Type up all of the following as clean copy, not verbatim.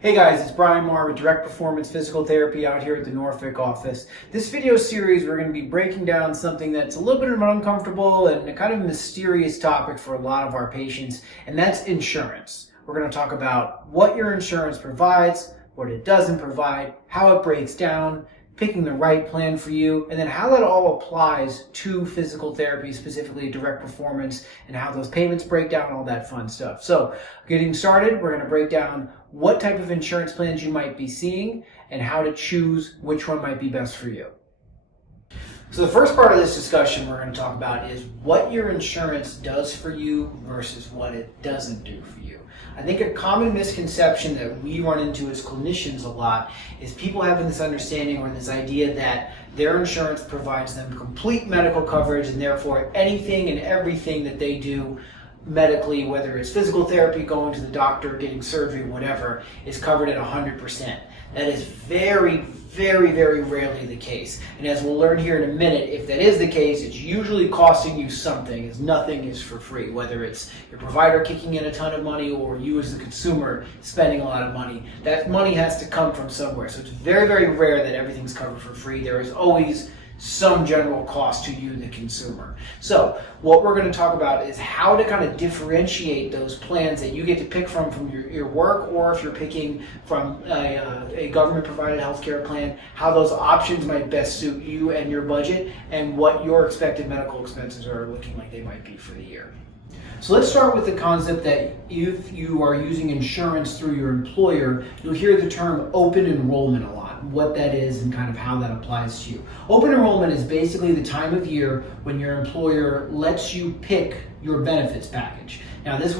Hey guys, it's Brian Marr with Direct Performance Physical Therapy out here at the Norfolk office. This video series, we're going to be breaking down something that's a little bit of an uncomfortable and a kind of mysterious topic for a lot of our patients, and that's insurance. We're going to talk about what your insurance provides, what it doesn't provide, how it breaks down, picking the right plan for you, and then how that all applies to physical therapy, specifically direct performance, and how those payments break down, all that fun stuff. So getting started, we're going to break down what type of insurance plans you might be seeing and how to choose which one might be best for you. So the first part of this discussion we're going to talk about is what your insurance does for you versus what it doesn't do for you. I think a common misconception that we run into as clinicians a lot is people having this understanding or this idea that their insurance provides them complete medical coverage, and therefore anything and everything that they do medically, whether it's physical therapy, going to the doctor, getting surgery, whatever, is covered at 100%. That is very, very, very rarely the case. And as we'll learn here in a minute, if that is the case, it's usually costing you something, as nothing is for free, whether it's your provider kicking in a ton of money or you as the consumer spending a lot of money. That money has to come from somewhere. So it's very, very rare that everything's covered for free. There is always some general cost to you, the consumer. So what we're going to talk about is how to kind of differentiate those plans that you get to pick from your work, or if you're picking from a government provided healthcare plan, how those options might best suit you and your budget, and what your expected medical expenses are looking like they might be for the year. So let's start with the concept that if you are using insurance through your employer, you'll hear the term open enrollment a lot, what that is and kind of how that applies to you. Open enrollment is basically the time of year when your employer lets you pick your benefits package. Now this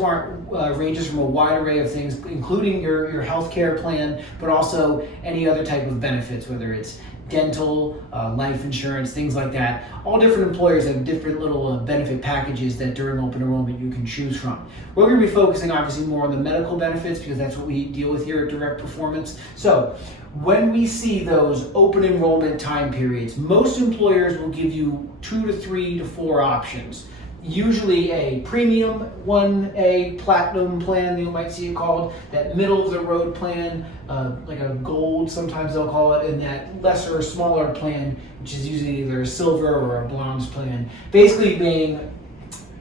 ranges from a wide array of things, including your health care plan, but also any other type of benefits, whether it's dental, life insurance, things like that. All different employers have different little benefit packages that during open enrollment you can choose from. We're going to be focusing obviously more on the medical benefits because that's what we deal with here at Direct Performance. So when we see those open enrollment time periods, most employers will give you 2 to 3 to 4 options. Usually a premium 1A platinum plan, you might see it called, that middle of the road plan, like a gold sometimes they'll call it, and that lesser or smaller plan, which is usually either a silver or a bronze plan. Basically being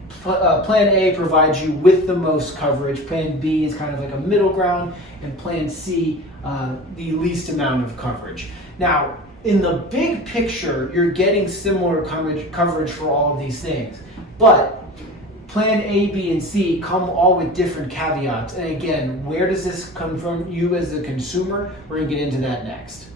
plan A provides you with the most coverage, plan B is kind of like a middle ground, and plan C the least amount of coverage. Now in the big picture you're getting similar coverage for all of these things. But plan A, B, and C come all with different caveats. And again, where does this come from you as the consumer? We're going to get into that next.